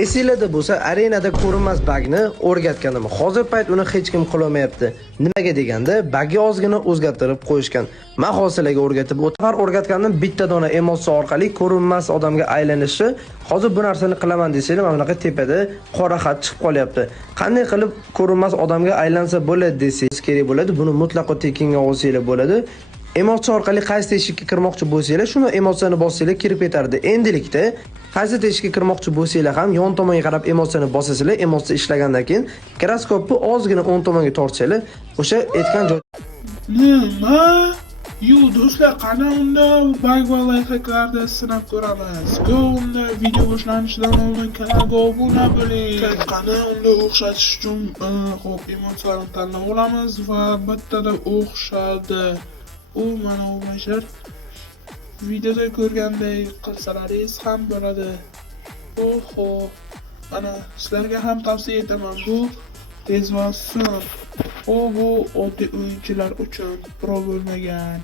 Esingizda bo'lsa, arenada ko'rinmas bagni o'rgatgandim. Hozir payt uni hech kim qilolmayapti. Nimaga deganda, bagni ozgina o'zgartirib qo'yishgan. Men hozirlarga o'rgatib o'tar o'rgatgandim, bitta dona emotsiya orqali ko'rinmas odamga aylanishi. Hozir bu narsani qilaman desanglar, mana bunaqa tepada qora xat chiqib qolyapti. Qanday qilib ko'rinmas odamga aylansa bo'ladi desangiz kerak bo'ladi. Buni mutlaqo tekinga olsanglar bo'ladi. Emotsiya orqali qaysi teshikka kirmoqchi bo'lsanglar, shuni emotsiyani bossanglar kirib ketardi. Endilikda qaysi teshikka kirmoqchi bo'lsanglar ham yon tomonga qarab emotsiyani bosasizlar, emotsiya ishlagandan keyin giroskopni ozgina o'ng tomonga tortsanglar, o'sha aytgan joy. Nima? Do'stlar, qani unda bug va lifehacklarni sinab ko'ramiz. Unda video boshlanishidan oldin kanalga obuna bo'ling. Qani unda o'xshatish uchun xo'p, emotsiyalarni tanlab olamiz va bittada o'xshadi. U mana o'xshar. Videoda ko'rgandek qilsalaringiz ham bo'ladi. Oho. Mana sizlarga ham tavsiya etaman. Bu tez va so'ng. Bu oddiy o'yinchilar uchun pro bo'lmagan.